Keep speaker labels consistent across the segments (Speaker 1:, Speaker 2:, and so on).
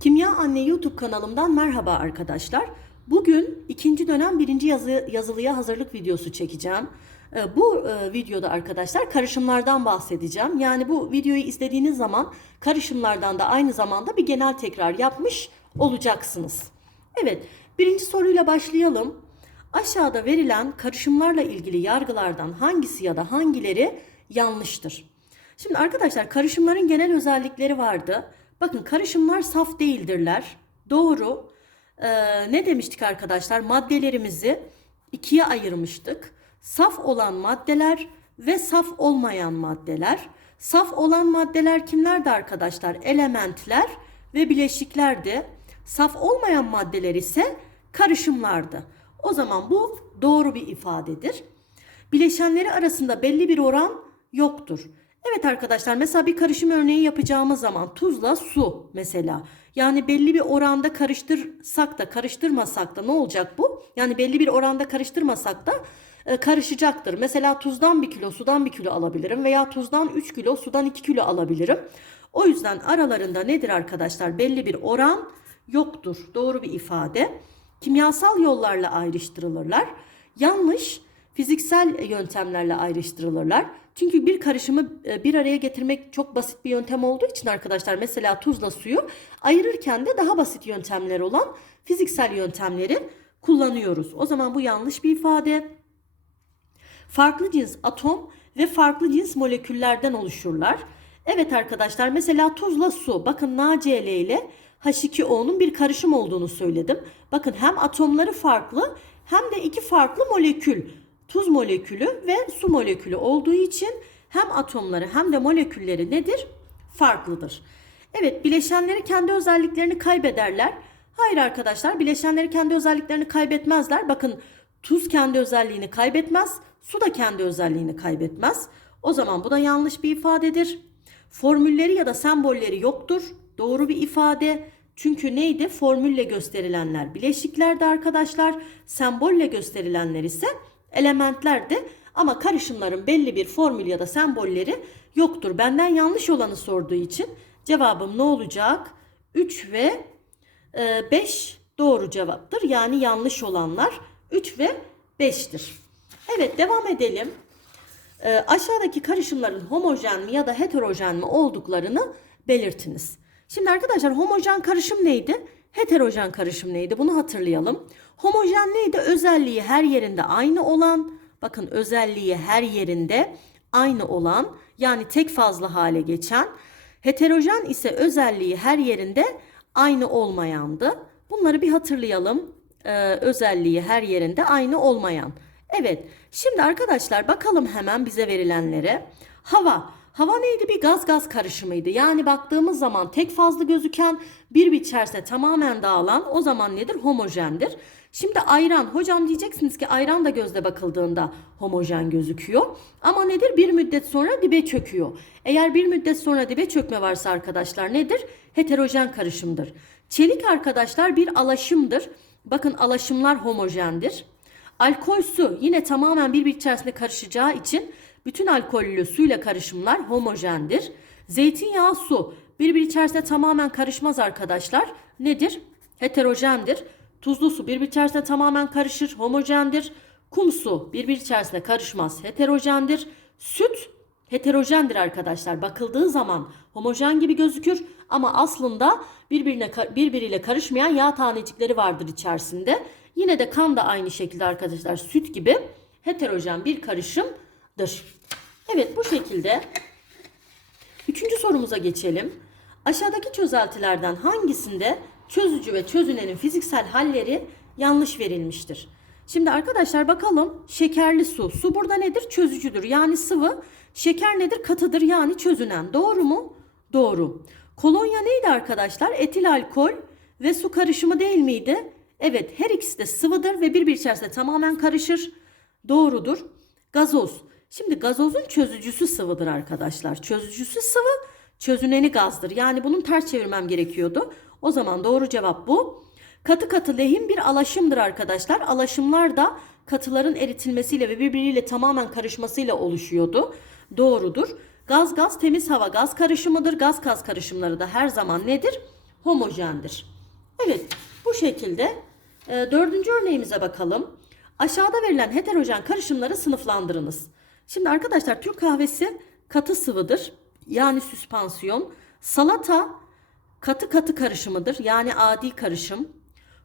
Speaker 1: Kimya Anne YouTube kanalımdan merhaba arkadaşlar. Bugün ikinci dönem birinci yazı, yazılıya hazırlık videosu çekeceğim. Ee, Bu e, videoda arkadaşlar karışımlardan bahsedeceğim. Yani bu videoyu izlediğiniz zaman karışımlardan da aynı zamanda bir genel tekrar yapmış olacaksınız. Evet, birinci soruyla başlayalım. Aşağıda verilen karışımlarla ilgili yargılardan hangisi ya da hangileri yanlıştır? Şimdi arkadaşlar karışımların genel özellikleri vardı. Bakın karışımlar saf değildirler. Doğru. Ee, ne demiştik arkadaşlar? Maddelerimizi ikiye ayırmıştık. Saf olan maddeler ve saf olmayan maddeler. Saf olan maddeler kimlerdi arkadaşlar? Elementler ve bileşiklerdi. Saf olmayan maddeler ise karışımlardı. O zaman bu doğru bir ifadedir. Bileşenleri arasında belli bir oran yoktur. Evet arkadaşlar mesela bir karışım örneği yapacağımız zaman tuzla su mesela. Yani belli bir oranda karıştırsak da karıştırmasak da ne olacak bu? Yani belli bir oranda karıştırmasak da e, karışacaktır. Mesela tuzdan bir kilo sudan bir kilo alabilirim veya tuzdan 3 kilo sudan 2 kilo alabilirim. O yüzden aralarında nedir arkadaşlar? Belli bir oran yoktur. Doğru bir ifade. Kimyasal yollarla ayrıştırılırlar. Yanlış fiziksel yöntemlerle ayrıştırılırlar. Çünkü bir karışımı e, bir araya getirmek çok basit bir yöntem olduğu için arkadaşlar mesela tuzla suyu ayırırken de daha basit yöntemler olan fiziksel yöntemleri kullanıyoruz. O zaman bu yanlış bir ifade. Farklı cins atom ve farklı cins moleküllerden oluşurlar. Evet arkadaşlar mesela tuzla su bakın NaCl ile H2O'nun bir karışım olduğunu söyledim. Bakın hem atomları farklı hem de iki farklı molekül tuz molekülü ve su molekülü olduğu için hem atomları hem de molekülleri nedir? Farklıdır. Evet bileşenleri kendi özelliklerini kaybederler. Hayır arkadaşlar bileşenleri kendi özelliklerini kaybetmezler. Bakın tuz kendi özelliğini kaybetmez. Su da kendi özelliğini kaybetmez. O zaman bu da yanlış bir ifadedir. Formülleri ya da sembolleri yoktur. Doğru bir ifade. Çünkü neydi? Formülle gösterilenler bileşiklerdi arkadaşlar. Sembolle gösterilenler ise elementlerdi. Ama karışımların belli bir formül ya da sembolleri yoktur. Benden yanlış olanı sorduğu için cevabım ne olacak? 3 ve 5 doğru cevaptır. Yani yanlış olanlar 3 ve 5'tir. Evet devam edelim. E, aşağıdaki karışımların homojen mi ya da heterojen mi olduklarını belirtiniz. Şimdi arkadaşlar homojen karışım neydi? Heterojen karışım neydi? Bunu hatırlayalım. Homojen neydi? Özelliği her yerinde aynı olan, bakın özelliği her yerinde aynı olan, yani tek fazla hale geçen. Heterojen ise özelliği her yerinde aynı olmayandı. Bunları bir hatırlayalım. Ee, özelliği her yerinde aynı olmayan. Evet, şimdi arkadaşlar bakalım hemen bize verilenlere. Hava. Hava neydi? Bir gaz gaz karışımıydı. Yani baktığımız zaman tek fazla gözüken bir içerisine tamamen dağılan o zaman nedir? Homojendir. Şimdi ayran. Hocam diyeceksiniz ki ayran da gözle bakıldığında homojen gözüküyor. Ama nedir? Bir müddet sonra dibe çöküyor. Eğer bir müddet sonra dibe çökme varsa arkadaşlar nedir? Heterojen karışımdır. Çelik arkadaşlar bir alaşımdır. Bakın alaşımlar homojendir. Alkol su yine tamamen birbir içerisinde karışacağı için bütün alkollü suyla karışımlar homojendir. Zeytinyağı su birbir içerisinde tamamen karışmaz arkadaşlar. Nedir? Heterojendir. Tuzlu su birbir içerisinde tamamen karışır, homojendir. Kum su birbir içerisinde karışmaz, heterojendir. Süt heterojendir arkadaşlar. Bakıldığı zaman homojen gibi gözükür ama aslında birbirine birbiriyle karışmayan yağ tanecikleri vardır içerisinde. Yine de kan da aynı şekilde arkadaşlar süt gibi heterojen bir karışımdır. Evet bu şekilde üçüncü sorumuza geçelim. Aşağıdaki çözeltilerden hangisinde çözücü ve çözünenin fiziksel halleri yanlış verilmiştir? Şimdi arkadaşlar bakalım şekerli su. Su burada nedir? Çözücüdür yani sıvı. Şeker nedir? Katıdır yani çözünen. Doğru mu? Doğru. Kolonya neydi arkadaşlar? Etil alkol ve su karışımı değil miydi? Evet her ikisi de sıvıdır ve birbir içerisinde tamamen karışır. Doğrudur. Gazoz. Şimdi gazozun çözücüsü sıvıdır arkadaşlar. Çözücüsü sıvı, çözüneni gazdır. Yani bunun ters çevirmem gerekiyordu. O zaman doğru cevap bu. Katı katı lehim bir alaşımdır arkadaşlar. Alaşımlar da katıların eritilmesiyle ve birbiriyle tamamen karışmasıyla oluşuyordu. Doğrudur. Gaz gaz temiz hava gaz karışımıdır. Gaz gaz karışımları da her zaman nedir? homojendir. Evet bu şekilde e, dördüncü örneğimize bakalım. Aşağıda verilen heterojen karışımları sınıflandırınız. Şimdi arkadaşlar Türk kahvesi katı sıvıdır. Yani süspansiyon. Salata katı katı karışımıdır. Yani adi karışım.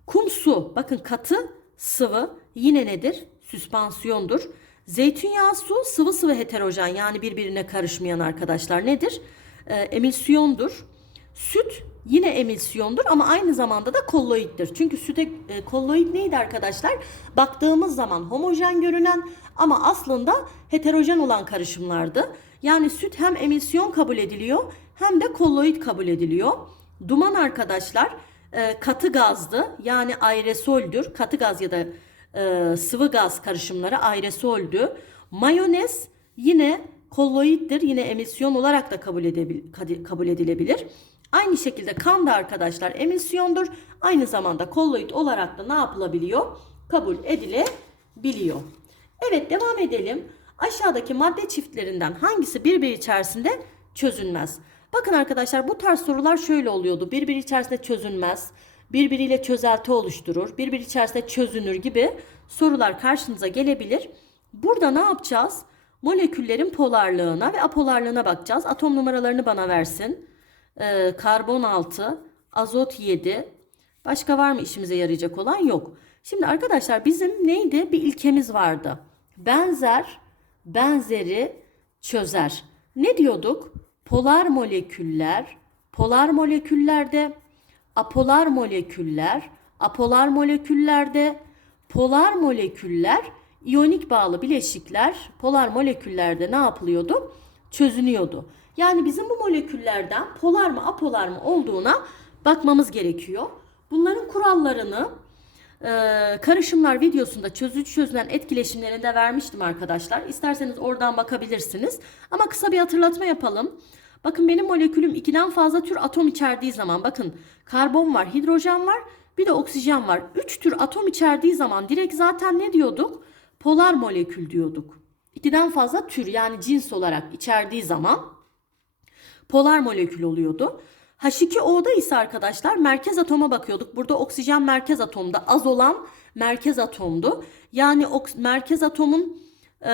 Speaker 1: Kum su bakın katı sıvı yine nedir? Süspansiyondur. Zeytinyağı su sıvı sıvı heterojen yani birbirine karışmayan arkadaşlar nedir? Ee, emilsiyondur. Süt yine emilsiyondur ama aynı zamanda da kolloiddir. Çünkü süte e, kolloid neydi arkadaşlar? Baktığımız zaman homojen görünen ama aslında heterojen olan karışımlardı. Yani süt hem emilsiyon kabul ediliyor hem de kolloid kabul ediliyor. Duman arkadaşlar e, katı gazdı yani aerosoldür. Katı gaz ya da e, sıvı gaz karışımları aerosoldü. Mayonez yine kolloiddir. Yine emisyon olarak da kabul, kabul edilebilir. Aynı şekilde kan da arkadaşlar emisyondur. Aynı zamanda kolloid olarak da ne yapılabiliyor? Kabul edilebiliyor. Evet devam edelim. Aşağıdaki madde çiftlerinden hangisi birbiri içerisinde çözünmez? Bakın arkadaşlar bu tarz sorular şöyle oluyordu. Birbiri içerisinde çözünmez, birbiriyle çözelti oluşturur, birbiri içerisinde çözünür gibi sorular karşınıza gelebilir. Burada ne yapacağız? Moleküllerin polarlığına ve apolarlığına bakacağız. Atom numaralarını bana versin. Ee, karbon 6, azot 7. Başka var mı işimize yarayacak olan? Yok. Şimdi arkadaşlar bizim neydi? Bir ilkemiz vardı. Benzer, benzeri çözer. Ne diyorduk? Polar moleküller, polar moleküllerde, apolar moleküller, apolar moleküllerde, polar moleküller, iyonik bağlı bileşikler, polar moleküllerde ne yapılıyordu? Çözünüyordu. Yani bizim bu moleküllerden polar mı apolar mı olduğuna bakmamız gerekiyor. Bunların kurallarını e, karışımlar videosunda çözücü çözünen etkileşimlerinde vermiştim arkadaşlar. İsterseniz oradan bakabilirsiniz. Ama kısa bir hatırlatma yapalım. Bakın benim molekülüm ikiden fazla tür atom içerdiği zaman bakın karbon var, hidrojen var, bir de oksijen var. Üç tür atom içerdiği zaman direkt zaten ne diyorduk? Polar molekül diyorduk. İkiden fazla tür yani cins olarak içerdiği zaman polar molekül oluyordu. H2O'da ise arkadaşlar merkez atoma bakıyorduk. Burada oksijen merkez atomda az olan merkez atomdu. Yani merkez atomun e,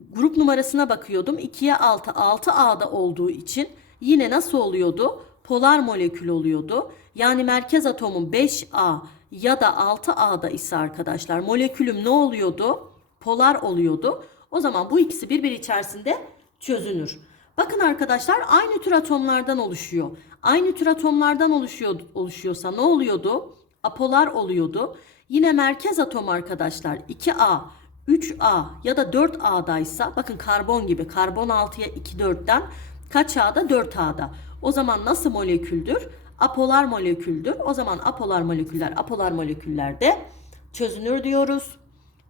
Speaker 1: grup numarasına bakıyordum. 2'ye 6, 6A'da olduğu için yine nasıl oluyordu? Polar molekül oluyordu. Yani merkez atomun 5A ya da 6A'da ise arkadaşlar molekülüm ne oluyordu? Polar oluyordu. O zaman bu ikisi birbiri içerisinde çözünür. Bakın arkadaşlar aynı tür atomlardan oluşuyor. Aynı tür atomlardan oluşuyor, oluşuyorsa ne oluyordu? Apolar oluyordu. Yine merkez atom arkadaşlar 2A, 3A ya da 4A'daysa bakın karbon gibi karbon 6'ya 2 4'ten kaç A'da 4A'da. O zaman nasıl moleküldür? Apolar moleküldür. O zaman apolar moleküller apolar moleküllerde çözünür diyoruz.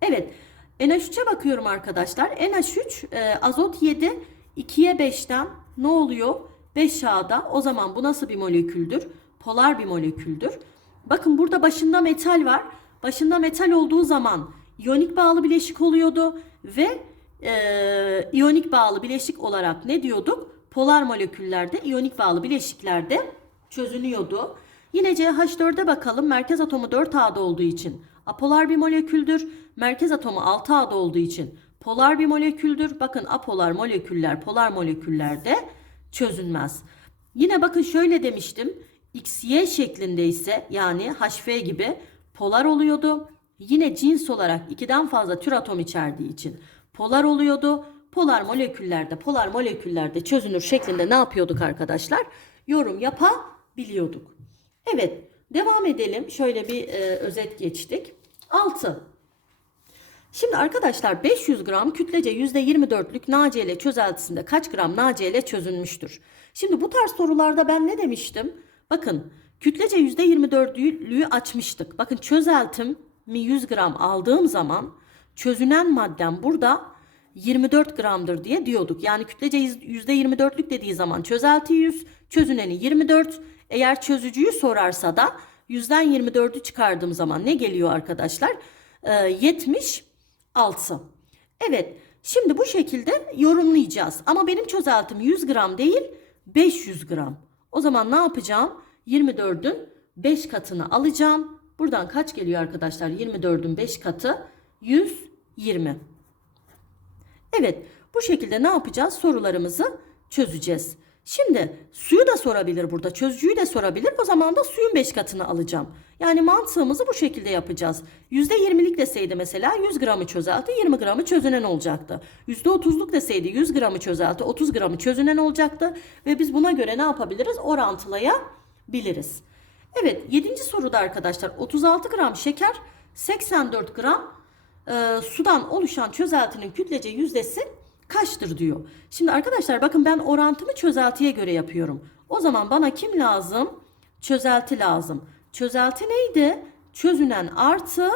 Speaker 1: Evet NH3'e bakıyorum arkadaşlar. NH3 e, azot 7 2'ye 5'ten ne oluyor? 5 A'da. O zaman bu nasıl bir moleküldür? Polar bir moleküldür. Bakın burada başında metal var. Başında metal olduğu zaman iyonik bağlı bileşik oluyordu ve e, iyonik bağlı bileşik olarak ne diyorduk? Polar moleküllerde, iyonik bağlı bileşiklerde çözünüyordu. Yine CH4'e bakalım. Merkez atomu 4A'da olduğu için apolar bir moleküldür. Merkez atomu 6A'da olduğu için polar bir moleküldür. Bakın apolar moleküller polar moleküllerde çözünmez. Yine bakın şöyle demiştim. XY şeklinde ise yani HF gibi polar oluyordu. Yine cins olarak ikiden fazla tür atom içerdiği için polar oluyordu. Polar moleküllerde, polar moleküllerde çözünür şeklinde ne yapıyorduk arkadaşlar? Yorum yapabiliyorduk. Evet, devam edelim. Şöyle bir e, özet geçtik. 6. Şimdi arkadaşlar 500 gram kütlece %24'lük NaCl çözeltisinde kaç gram NaCl çözünmüştür? Şimdi bu tarz sorularda ben ne demiştim? Bakın kütlece %24'lüğü açmıştık. Bakın çözeltim mi 100 gram aldığım zaman çözünen maddem burada 24 gramdır diye diyorduk. Yani kütlece %24'lük dediği zaman çözelti 100, çözüneni 24. Eğer çözücüyü sorarsa da 100'den 24'ü çıkardığım zaman ne geliyor arkadaşlar? Ee, 76. Evet şimdi bu şekilde yorumlayacağız. Ama benim çözeltim 100 gram değil 500 gram. O zaman ne yapacağım? 24'ün 5 katını alacağım. Buradan kaç geliyor arkadaşlar? 24'ün 5 katı 120. Evet, bu şekilde ne yapacağız? Sorularımızı çözeceğiz. Şimdi suyu da sorabilir burada, çözücüyü de sorabilir. O zaman da suyun 5 katını alacağım. Yani mantığımızı bu şekilde yapacağız. %20'lik deseydi mesela 100 gramı çözelti, 20 gramı çözünen olacaktı. %30'luk deseydi 100 gramı çözelti, 30 gramı çözünen olacaktı. Ve biz buna göre ne yapabiliriz? Orantılayabiliriz. Evet, 7. soruda arkadaşlar 36 gram şeker, 84 gram e, sudan oluşan çözeltinin kütlece yüzdesi kaçtır diyor. Şimdi arkadaşlar bakın ben orantımı çözeltiye göre yapıyorum. O zaman bana kim lazım? Çözelti lazım. Çözelti neydi? Çözünen artı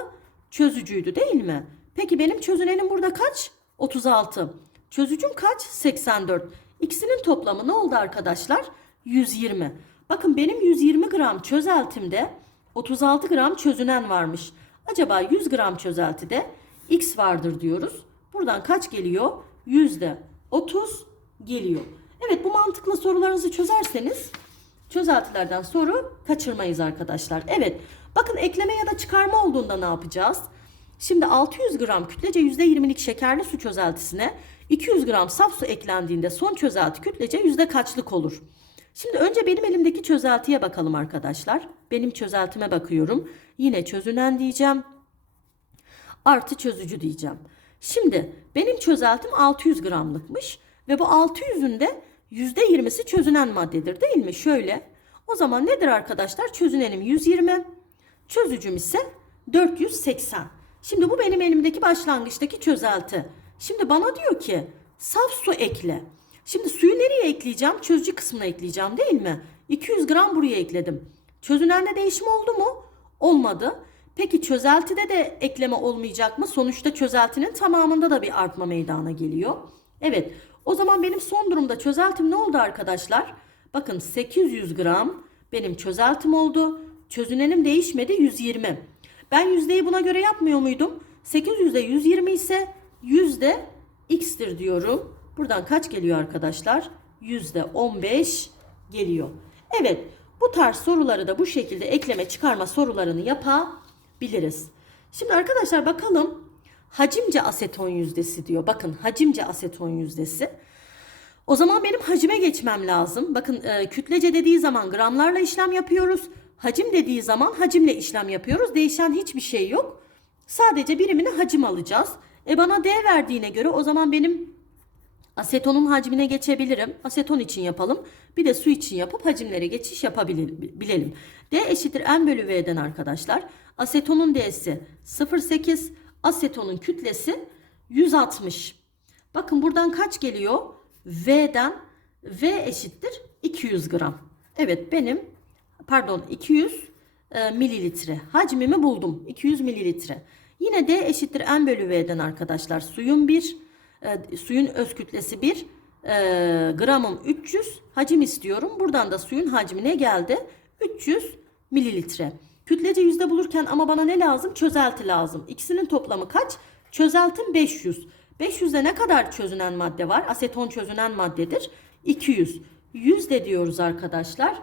Speaker 1: çözücüydü değil mi? Peki benim çözünenim burada kaç? 36. Çözücüm kaç? 84. İkisinin toplamı ne oldu arkadaşlar? 120. Bakın benim 120 gram çözeltimde 36 gram çözünen varmış. Acaba 100 gram çözeltide x vardır diyoruz. Buradan kaç geliyor? Yüzde 30 geliyor. Evet bu mantıklı sorularınızı çözerseniz çözeltilerden soru kaçırmayız arkadaşlar. Evet bakın ekleme ya da çıkarma olduğunda ne yapacağız? Şimdi 600 gram kütlece %20'lik şekerli su çözeltisine 200 gram saf su eklendiğinde son çözelti kütlece yüzde kaçlık olur? Şimdi önce benim elimdeki çözeltiye bakalım arkadaşlar. Benim çözeltime bakıyorum. Yine çözünen diyeceğim. Artı çözücü diyeceğim. Şimdi benim çözeltim 600 gramlıkmış ve bu 600'ün de %20'si çözünen maddedir değil mi? Şöyle. O zaman nedir arkadaşlar? Çözünenim 120, çözücüm ise 480. Şimdi bu benim elimdeki başlangıçtaki çözelti. Şimdi bana diyor ki saf su ekle. Şimdi suyu nereye ekleyeceğim? Çözücü kısmına ekleyeceğim değil mi? 200 gram buraya ekledim. Çözünende değişim oldu mu? Olmadı. Peki çözeltide de ekleme olmayacak mı? Sonuçta çözeltinin tamamında da bir artma meydana geliyor. Evet. O zaman benim son durumda çözeltim ne oldu arkadaşlar? Bakın 800 gram benim çözeltim oldu. Çözünenim değişmedi 120. Ben yüzdeyi buna göre yapmıyor muydum? 800'de 120 ise yüzde x'tir diyorum. Buradan kaç geliyor arkadaşlar? Yüzde 15 geliyor. Evet bu tarz soruları da bu şekilde ekleme çıkarma sorularını yapabiliriz. Şimdi arkadaşlar bakalım hacimce aseton yüzdesi diyor. Bakın hacimce aseton yüzdesi. O zaman benim hacime geçmem lazım. Bakın e, kütlece dediği zaman gramlarla işlem yapıyoruz. Hacim dediği zaman hacimle işlem yapıyoruz. Değişen hiçbir şey yok. Sadece birimini hacim alacağız. E bana D verdiğine göre o zaman benim asetonun hacmine geçebilirim. Aseton için yapalım. Bir de su için yapıp hacimlere geçiş yapabilelim. D eşittir M bölü V'den arkadaşlar. Asetonun D'si 0,8. Asetonun kütlesi 160. Bakın buradan kaç geliyor? V'den V eşittir 200 gram. Evet benim pardon 200 e, mililitre hacmimi buldum. 200 mililitre. Yine D eşittir M bölü V'den arkadaşlar. Suyun 1, e, suyun öz kütlesi 1, e, gramım 300, hacim istiyorum. Buradan da suyun hacmine geldi. 300 mililitre. Kütlece yüzde bulurken ama bana ne lazım? Çözelti lazım. İkisinin toplamı kaç? Çözeltim 500. 500'de ne kadar çözünen madde var? Aseton çözünen maddedir. 200. Yüzde diyoruz arkadaşlar.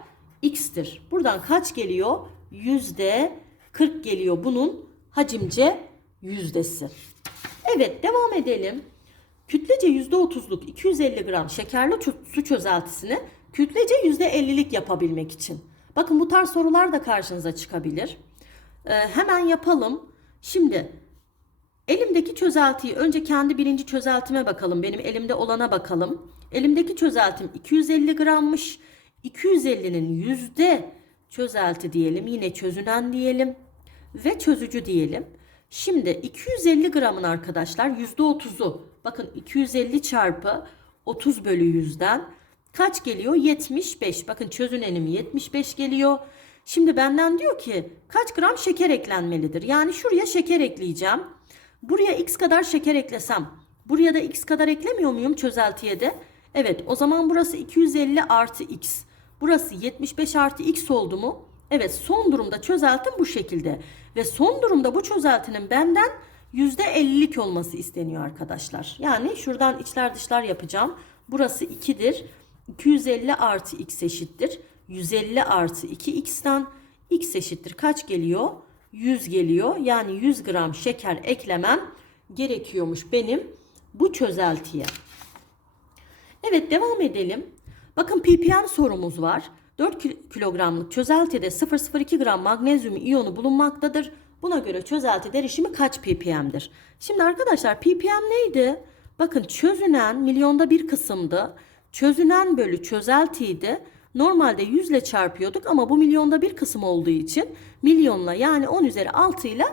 Speaker 1: X'tir. Buradan kaç geliyor? Yüzde 40 geliyor bunun hacimce yüzdesi. Evet devam edelim. Kütlece %30'luk 250 gram şekerli su çözeltisini kütlece %50'lik yapabilmek için. Bakın bu tarz sorular da karşınıza çıkabilir. Ee, hemen yapalım. Şimdi elimdeki çözeltiyi önce kendi birinci çözeltime bakalım. Benim elimde olana bakalım. Elimdeki çözeltim 250 grammış. 250'nin yüzde çözelti diyelim. Yine çözünen diyelim. Ve çözücü diyelim. Şimdi 250 gramın arkadaşlar %30'u bakın 250 çarpı 30 bölü 100'den kaç geliyor? 75. Bakın çözünenim 75 geliyor. Şimdi benden diyor ki kaç gram şeker eklenmelidir? Yani şuraya şeker ekleyeceğim. Buraya x kadar şeker eklesem buraya da x kadar eklemiyor muyum çözeltiye de? Evet o zaman burası 250 artı x. Burası 75 artı x oldu mu? Evet son durumda çözeltim bu şekilde. Ve son durumda bu çözeltinin benden %50'lik olması isteniyor arkadaşlar. Yani şuradan içler dışlar yapacağım. Burası 2'dir. 250 artı x eşittir. 150 artı 2x'ten x eşittir kaç geliyor? 100 geliyor. Yani 100 gram şeker eklemem gerekiyormuş benim bu çözeltiye. Evet devam edelim. Bakın ppm sorumuz var. 4 kil- kilogramlık çözeltide 0,02 gram magnezyum iyonu bulunmaktadır. Buna göre çözelti derişimi kaç ppm'dir? Şimdi arkadaşlar ppm neydi? Bakın çözünen milyonda bir kısımdı. Çözünen bölü çözeltiydi. Normalde 100 ile çarpıyorduk ama bu milyonda bir kısım olduğu için milyonla yani 10 üzeri 6 ile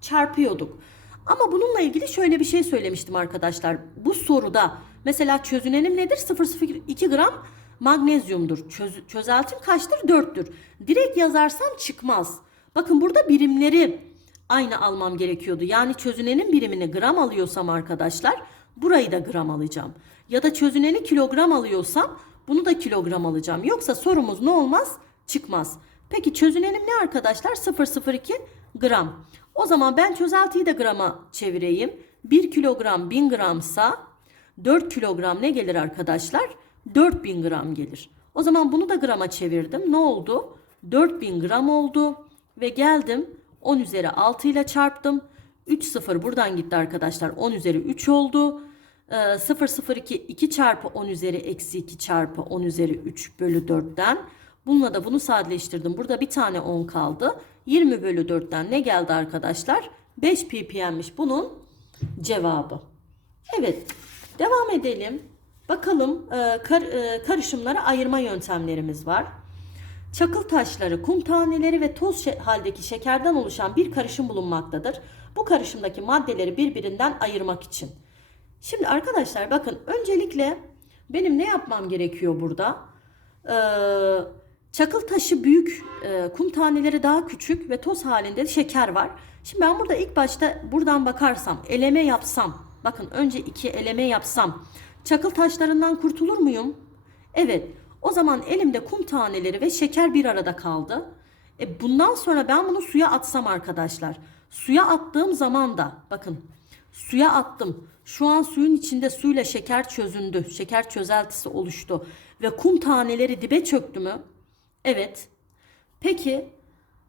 Speaker 1: çarpıyorduk. Ama bununla ilgili şöyle bir şey söylemiştim arkadaşlar. Bu soruda mesela çözünenim nedir? 0,02 gram magnezyumdur. Çöz, çözeltim kaçtır? 4'tür. Direkt yazarsam çıkmaz. Bakın burada birimleri aynı almam gerekiyordu. Yani çözünenin birimini gram alıyorsam arkadaşlar burayı da gram alacağım. Ya da çözüneni kilogram alıyorsam bunu da kilogram alacağım. Yoksa sorumuz ne olmaz? Çıkmaz. Peki çözünenim ne arkadaşlar? 0,02 gram. O zaman ben çözeltiyi de grama çevireyim. 1 kilogram 1000 gramsa 4 kilogram ne gelir arkadaşlar? 4000 gram gelir. O zaman bunu da grama çevirdim. Ne oldu? 4000 gram oldu. Ve geldim 10 üzeri 6 ile çarptım. 3 sıfır buradan gitti arkadaşlar. 10 üzeri 3 oldu. Ee, 002 2 çarpı 10 üzeri eksi 2 çarpı 10 üzeri 3 bölü 4'ten. Bununla da bunu sadeleştirdim. Burada bir tane 10 kaldı. 20 bölü 4'ten ne geldi arkadaşlar? 5 ppm'miş bunun cevabı. Evet devam edelim. Bakalım e, kar, e, karışımları ayırma yöntemlerimiz var. Çakıl taşları, kum taneleri ve toz haldeki şekerden oluşan bir karışım bulunmaktadır. Bu karışımdaki maddeleri birbirinden ayırmak için. Şimdi arkadaşlar bakın öncelikle benim ne yapmam gerekiyor burada? Ee, çakıl taşı büyük, e, kum taneleri daha küçük ve toz halinde şeker var. Şimdi ben burada ilk başta buradan bakarsam, eleme yapsam, bakın önce iki eleme yapsam, çakıl taşlarından kurtulur muyum? Evet. O zaman elimde kum taneleri ve şeker bir arada kaldı. E bundan sonra ben bunu suya atsam arkadaşlar. Suya attığım zaman da bakın suya attım. Şu an suyun içinde suyla şeker çözündü. Şeker çözeltisi oluştu. Ve kum taneleri dibe çöktü mü? Evet. Peki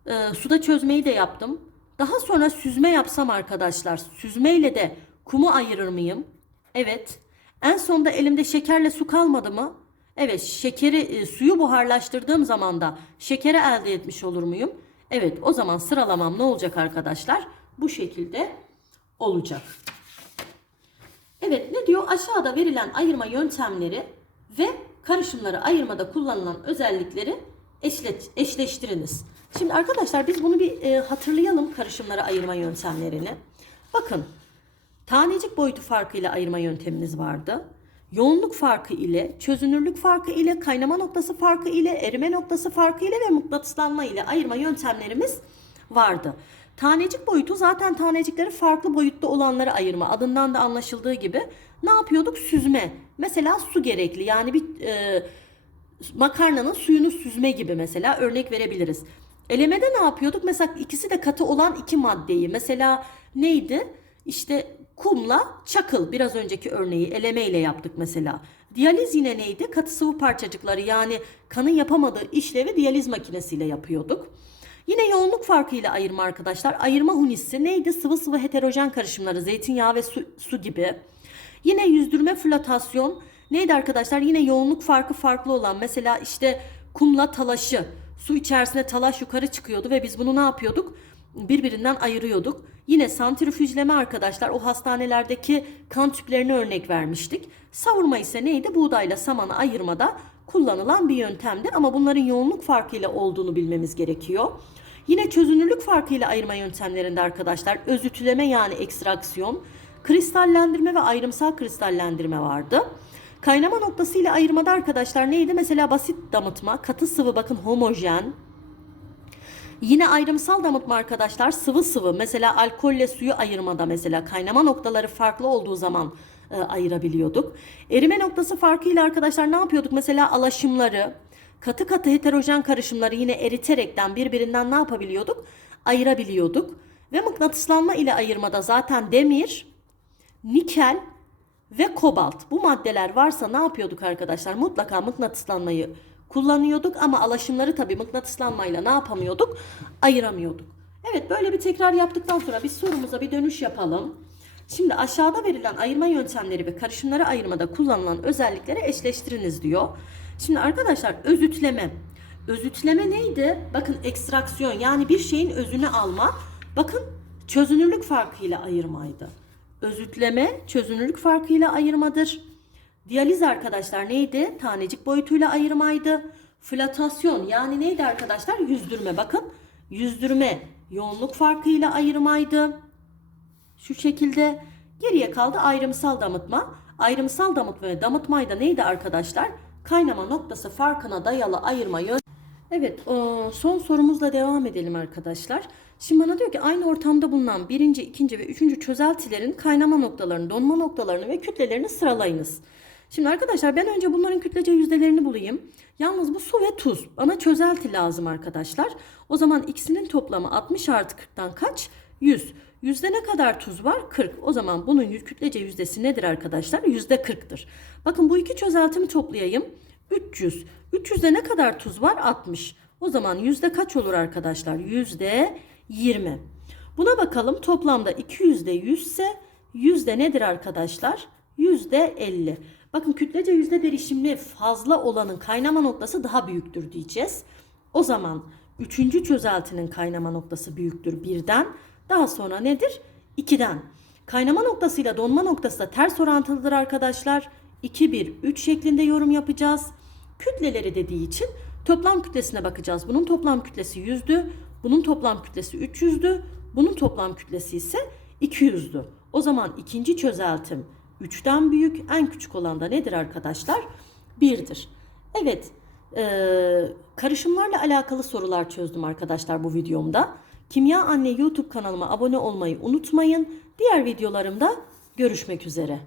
Speaker 1: e, suda çözmeyi de yaptım. Daha sonra süzme yapsam arkadaşlar. Süzmeyle de kumu ayırır mıyım? Evet. En sonunda elimde şekerle su kalmadı mı? Evet, şekeri e, suyu buharlaştırdığım zaman da şekeri elde etmiş olur muyum? Evet, o zaman sıralamam ne olacak arkadaşlar? Bu şekilde olacak. Evet, ne diyor? Aşağıda verilen ayırma yöntemleri ve karışımları ayırmada kullanılan özellikleri eşle- eşleştiriniz. Şimdi arkadaşlar biz bunu bir e, hatırlayalım karışımları ayırma yöntemlerini. Bakın, Tanecik boyutu farkıyla ayırma yönteminiz vardı. Yoğunluk farkı ile, çözünürlük farkı ile, kaynama noktası farkı ile, erime noktası farkı ile ve mıknatıslanma ile ayırma yöntemlerimiz vardı. Tanecik boyutu zaten tanecikleri farklı boyutta olanları ayırma. Adından da anlaşıldığı gibi ne yapıyorduk? Süzme. Mesela su gerekli. Yani bir e, makarnanın suyunu süzme gibi mesela örnek verebiliriz. Elemede ne yapıyorduk? Mesela ikisi de katı olan iki maddeyi. Mesela neydi? İşte kumla çakıl biraz önceki örneği eleme ile yaptık mesela. Diyaliz yine neydi? Katı sıvı parçacıkları yani kanın yapamadığı işlevi diyaliz makinesiyle yapıyorduk. Yine yoğunluk farkıyla ayırma arkadaşlar. Ayırma hunisi neydi? Sıvı sıvı heterojen karışımları zeytinyağı ve su, su gibi. Yine yüzdürme flotasyon neydi arkadaşlar? Yine yoğunluk farkı farklı olan mesela işte kumla talaşı su içerisine talaş yukarı çıkıyordu ve biz bunu ne yapıyorduk? Birbirinden ayırıyorduk. Yine santrifüjleme arkadaşlar o hastanelerdeki kan tüplerine örnek vermiştik. Savurma ise neydi? Buğdayla samanı ayırmada kullanılan bir yöntemdi ama bunların yoğunluk farkıyla olduğunu bilmemiz gerekiyor. Yine çözünürlük farkıyla ayırma yöntemlerinde arkadaşlar özütüleme yani ekstraksiyon, kristallendirme ve ayrımsal kristallendirme vardı. Kaynama noktasıyla ayırmada arkadaşlar neydi? Mesela basit damıtma, katı sıvı bakın homojen. Yine ayrımsal damıtma arkadaşlar sıvı sıvı mesela alkolle suyu ayırmada mesela kaynama noktaları farklı olduğu zaman e, ayırabiliyorduk. Erime noktası farkıyla arkadaşlar ne yapıyorduk? Mesela alaşımları, katı katı heterojen karışımları yine eriterekten birbirinden ne yapabiliyorduk? Ayırabiliyorduk. Ve mıknatıslanma ile ayırmada zaten demir, nikel ve kobalt. Bu maddeler varsa ne yapıyorduk arkadaşlar? Mutlaka mıknatıslanmayı kullanıyorduk ama alaşımları tabii mıknatıslanmayla ne yapamıyorduk? Ayıramıyorduk. Evet böyle bir tekrar yaptıktan sonra biz sorumuza bir dönüş yapalım. Şimdi aşağıda verilen ayırma yöntemleri ve karışımları ayırmada kullanılan özellikleri eşleştiriniz diyor. Şimdi arkadaşlar özütleme. Özütleme neydi? Bakın ekstraksiyon yani bir şeyin özünü alma. Bakın çözünürlük farkıyla ayırmaydı. Özütleme çözünürlük farkıyla ayırmadır. Diyaliz arkadaşlar neydi? Tanecik boyutuyla ayırmaydı. Flotasyon yani neydi arkadaşlar? Yüzdürme. Bakın yüzdürme yoğunluk farkıyla ayırmaydı. Şu şekilde geriye kaldı ayrımsal damıtma. Ayrımsal damıtma ve damıtmayda neydi arkadaşlar? Kaynama noktası farkına dayalı ayırma yön. Evet o son sorumuzla devam edelim arkadaşlar. Şimdi bana diyor ki aynı ortamda bulunan birinci, ikinci ve üçüncü çözeltilerin kaynama noktalarını, donma noktalarını ve kütlelerini sıralayınız. Şimdi arkadaşlar ben önce bunların kütlece yüzdelerini bulayım. Yalnız bu su ve tuz. Bana çözelti lazım arkadaşlar. O zaman ikisinin toplamı 60 artı 40'tan kaç? 100. Yüzde ne kadar tuz var? 40. O zaman bunun kütlece yüzdesi nedir arkadaşlar? Yüzde 40'tır. Bakın bu iki çözeltimi toplayayım. 300. 300'de ne kadar tuz var? 60. O zaman yüzde kaç olur arkadaşlar? Yüzde 20. Buna bakalım toplamda 200'de 100 ise yüzde nedir arkadaşlar? Yüzde 50. Bakın kütlece yüzde derişimli fazla olanın kaynama noktası daha büyüktür diyeceğiz. O zaman üçüncü çözeltinin kaynama noktası büyüktür birden. Daha sonra nedir? 2'den. Kaynama noktasıyla donma noktası da ters orantılıdır arkadaşlar. 2, 1, 3 şeklinde yorum yapacağız. Kütleleri dediği için toplam kütlesine bakacağız. Bunun toplam kütlesi 100'dü. Bunun toplam kütlesi 300'dü. Bunun toplam kütlesi ise 200'dü. O zaman ikinci çözeltim 3'ten büyük. En küçük olan da nedir arkadaşlar? 1'dir. Evet. eee, karışımlarla alakalı sorular çözdüm arkadaşlar bu videomda. Kimya Anne YouTube kanalıma abone olmayı unutmayın. Diğer videolarımda görüşmek üzere.